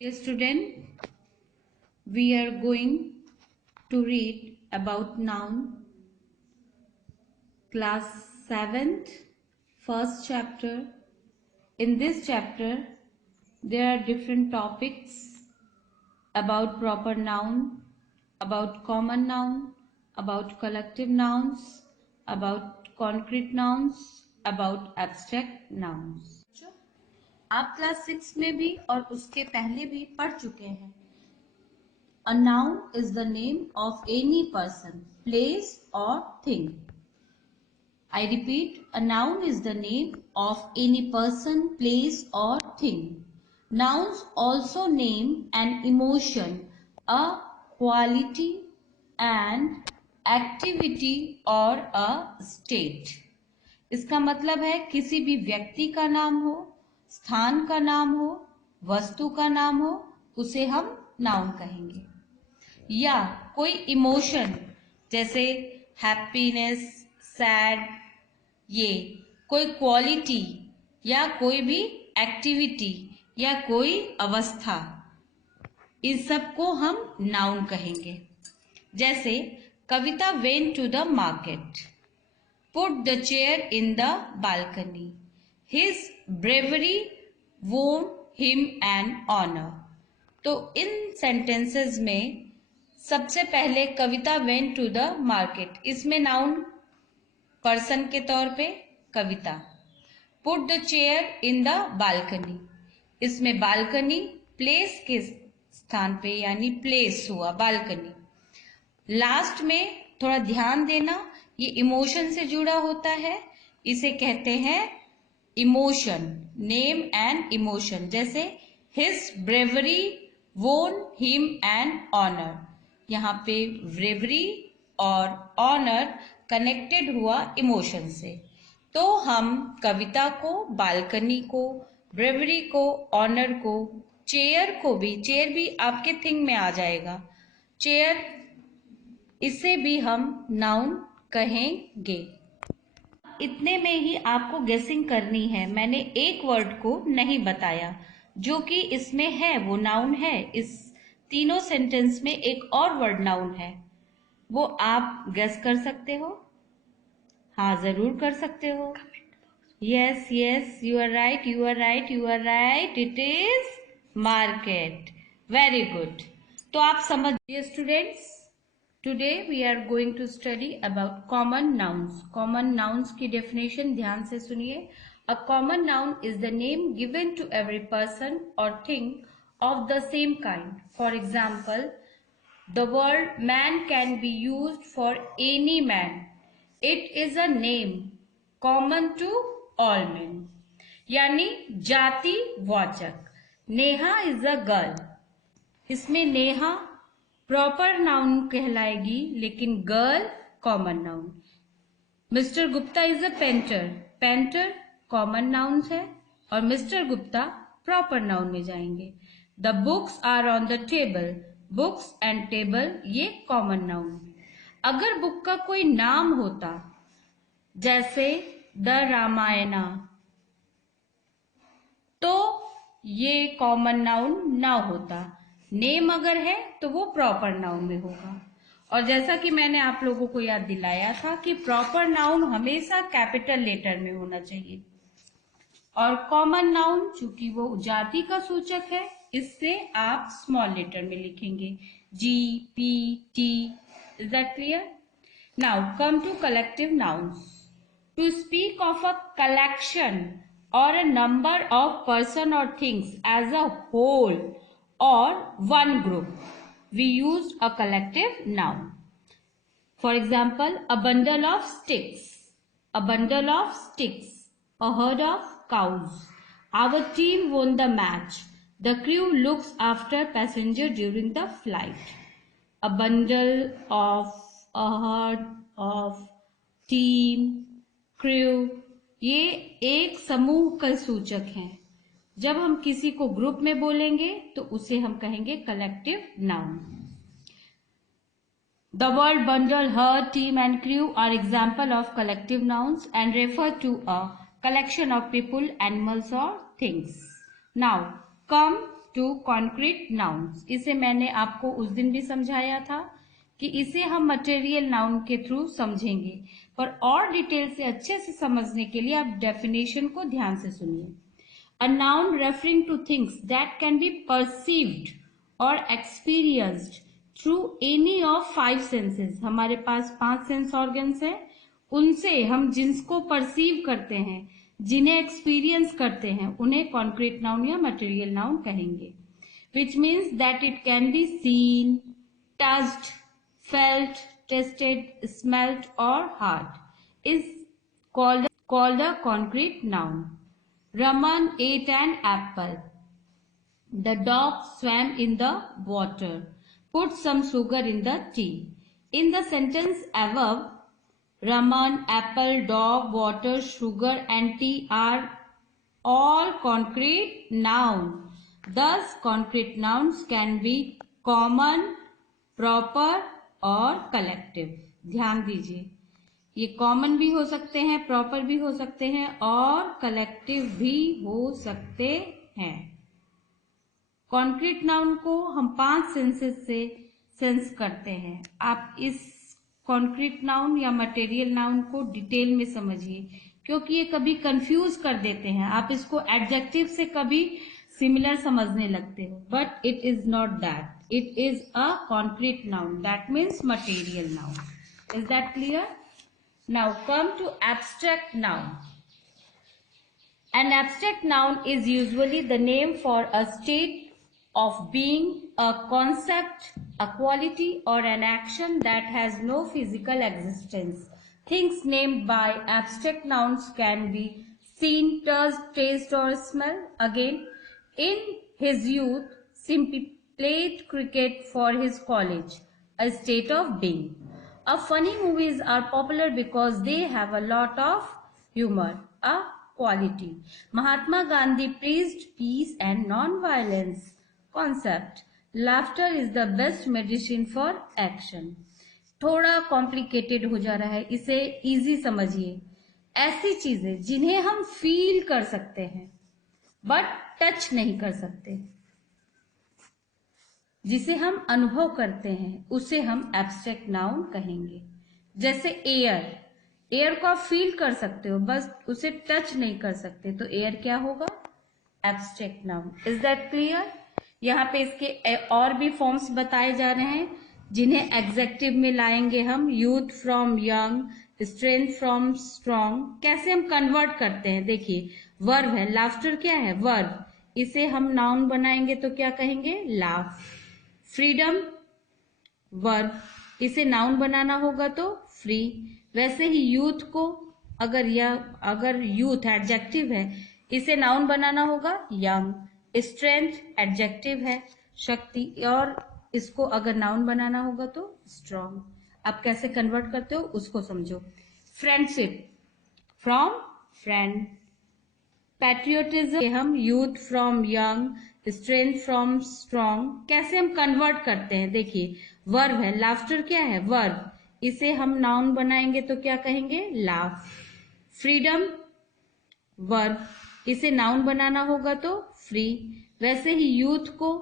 Dear student, we are going to read about noun, class 7th, first chapter. In this chapter, there are different topics about proper noun, about common noun, about collective nouns, about concrete nouns, about abstract nouns. आप class 6 में भी और उसके पहले भी पढ़ चुके हैं. A noun is the name of any person, place or thing. I repeat, a noun is the name of any person, place or thing. Nouns also name an emotion, a quality, an activity or a state. इसका मतलब है किसी भी व्यक्ति का नाम हो, स्थान का नाम हो, वस्तु का नाम हो, उसे हम नाउन कहेंगे. या कोई इमोशन जैसे हैप्पीनेस, सैड, ये कोई क्वालिटी या कोई भी एक्टिविटी या कोई अवस्था, इस सब को हम नाउन कहेंगे. जैसे Kavita went to the market, put the chair in the balcony, his bravery won him an honour. तो इन सेंटेंसेस में सबसे पहले Kavita went to the market, इसमें नाउन पर्सन के तौर पे Kavita. Put the chair in the balcony, इसमें बालकनी प्लेस के स्थान पे यानी प्लेस हुआ बालकनी. लास्ट में थोड़ा ध्यान देना, ये इमोशन से जुड़ा होता है, इसे कहते हैं इमोशन, नेम एंड इमोशन. जैसे his bravery won him an honour, यहाँ पे ब्रेवरी और ऑनर कनेक्टेड हुआ इमोशन से. तो हम कविता को, बालकनी को, ब्रेवरी को, ऑनर को, चेयर को भी, चेयर भी आपके थिंग में आ जाएगा, चेयर, इसे भी हम नाउन कहेंगे. इतने में ही आपको गेसिंग करनी है. मैंने एक वर्ड को नहीं बताया, जो कि इसमें है वो नाउन है. इस तीनों सेंटेंस में एक और वर्ड नाउन है, वो आप गेस कर सकते हो. हाँ, जरूर कर सकते हो. Yes yes, you are right, you are right, you are right, it is market. Very good. तो आप समझिए students, Today we are going to study about common nouns. Common nouns की definition ध्यान से सुनिए. A common noun is the name given to every person or thing of the same kind. For example, the word man can be used for any man. It is a name common to all men. यानी जाति वाचक. Neha is a girl. इसमें Neha proper noun कहलाएगी, लेकिन girl common noun. Mister Gupta is a painter, painter common noun है और mister Gupta proper noun में जाएंगे. The books are on the table, books and table ये कॉमन नाउन. अगर बुक का कोई नाम होता, जैसे द रामायणा, तो ये कॉमन नाउन ना होता. नेम अगर है तो वो प्रॉपर नाउन में होगा. और जैसा कि मैंने आप लोगों को याद दिलाया था कि प्रॉपर नाउन हमेशा कैपिटल लेटर में होना चाहिए, और कॉमन नाउन चूंकि वो जाति का सूचक है, इससे आप स्मॉल लेटर में लिखेंगे, G P T. Is that clear? Now come to collective nouns. To speak of a collection or a number of person or things as a whole or one group, we use a collective noun. For example, a bundle of sticks, a bundle of sticks, a herd of cows. Our team won the match. The crew looks after passenger during the flight. A bundle of, a herd of, team, crew, ये एक समूह का सूचक है. जब हम किसी को ग्रुप में बोलेंगे तो उसे हम कहेंगे collective noun. The word bundle, herd, team and crew are example of collective nouns and refer to a collection of people, animals or things. Now come to concrete nouns. इसे मैंने आपको उस दिन भी समझाया था कि इसे हम मटेरियल नाउन के थ्रू समझेंगे, पर और डिटेल से अच्छे से समझने के लिए आप डेफिनेशन को ध्यान से सुनिए। A noun referring to things that can be perceived or experienced through any of 5 senses। हमारे पास 5 सेंस ऑर्गन्स हैं, उनसे हम जिनको परसीव करते हैं, जिन्हें एक्सपीरियंस करते हैं, उन्हें कॉन्क्रीट नाउन या मटेरियल नाउन कहेंगे। Which means that it can be seen, touched, felt, tasted, smelt or heard is called a concrete noun. Raman ate an apple. The dog swam in the water. Put some sugar in the tea. In the sentence above, Raman, apple, dog, water, sugar and tea are all concrete nouns. Thus, concrete nouns can be common, proper और collective. ध्यान दीजिए, ये common भी हो सकते हैं, proper भी हो सकते हैं और कलेक्टिव भी हो सकते हैं। कॉन्क्रीट नाउन को हम 5 सेंसेस से सेंस करते हैं। आप इस कॉन्क्रीट नाउन या मटेरियल नाउन को डिटेल में समझिए, क्योंकि ये कभी कंफ्यूज कर देते हैं। आप इसको एडजेक्टिव से कभी सिमिलर समझने लगते हो, but it is not that. It is a concrete noun, that means material noun. Is that clear? Now come to abstract noun. An abstract noun is usually the name for a state of being, a concept, a quality or an action that has no physical existence. Things named by abstract nouns can be seen, touched, tasted or smelled. Again, in his youth, Simpy played cricket for his college, a state of being. Funny movies are popular because they have a lot of humor, a quality. Mahatma Gandhi praised peace and non-violence concept. Laughter is the best medicine for action. थोड़ा complicated हो जा रहा है, इसे easy समझिए। ऐसी चीजें जिन्हें हम फील कर सकते हैं बट टच नहीं कर सकते, जिसे हम अनुभव करते हैं, उसे हम एब्स्ट्रैक्ट नाउन कहेंगे। जैसे एयर, एयर को आप फील कर सकते हो, बस उसे टच नहीं कर सकते, तो एयर क्या होगा? Abstract noun. Is that clear? यहाँ पे इसके और भी फॉर्म्स बताए जा रहे हैं, जिन्हें एग्जेक्टिव में लाएंगे हम। Youth from young, strength from strong. कैसे हम कन्वर्ट करते हैं? देखिए, वर्ब है, लाफ्टर क्या है? वर्ब। इसे हम नाउन बनाएंगे तो क्या कहेंगे? लाफ। फ्रीडम वर्ब, इसे नाउन बनाना होगा तो फ्री। वैसे ही यूथ को अगर यूथ एडजेक्टिव है, इसे नाउन बनाना होगा यंग। स्ट्रेंथ एडजेक्टिव है, शक्ति, और इसको अगर नाउन बनाना होगा तो स्ट्रॉन्ग। आप कैसे कन्वर्ट करते हो उसको समझो। Friendship from friend. पैट्रियोटिज्म हम youth from young, strength from strong. कैसे हम कन्वर्ट करते हैं? देखिए, वर्ब है, लाफ्टर क्या है? वर्ब। इसे हम नाउन बनाएंगे तो क्या कहेंगे? लाफ। फ्रीडम वर्ब, इसे नाउन बनाना होगा तो फ्री। वैसे ही यूथ को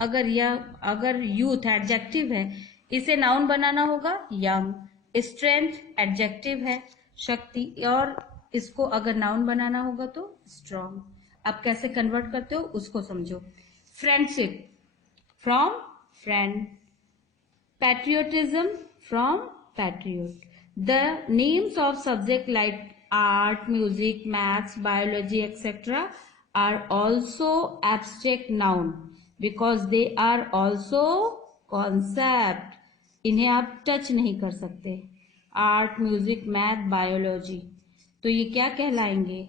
अगर यूथ एडजेक्टिव है, इसे नाउन बनाना होगा यंग। स्ट्रेंथ एडजेक्टिव है, शक्ति, और इसको अगर नाउन बनाना होगा तो स्ट्रॉन्ग। आप कैसे कन्वर्ट करते हो उसको समझो। Friendship from friend. Patriotism from patriot. The names of subject like art, music, maths, biology etcetera are also abstract noun because they are also concept. इन्हें आप टच नहीं कर सकते। आर्ट, म्यूजिक, मैथ, बायोलॉजी, तो ये क्या कहलाएंगे?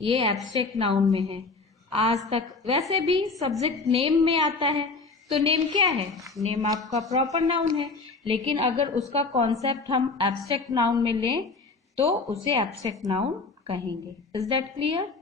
ये एब्स्ट्रैक्ट नाउन में है। आज तक वैसे भी सब्जेक्ट नेम में आता है, तो नेम क्या है? नेम आपका प्रॉपर नाउन है, लेकिन अगर उसका कॉन्सेप्ट हम एब्स्ट्रैक्ट नाउन में लें तो उसे एब्स्ट्रैक्ट नाउन कहेंगे। Is that clear?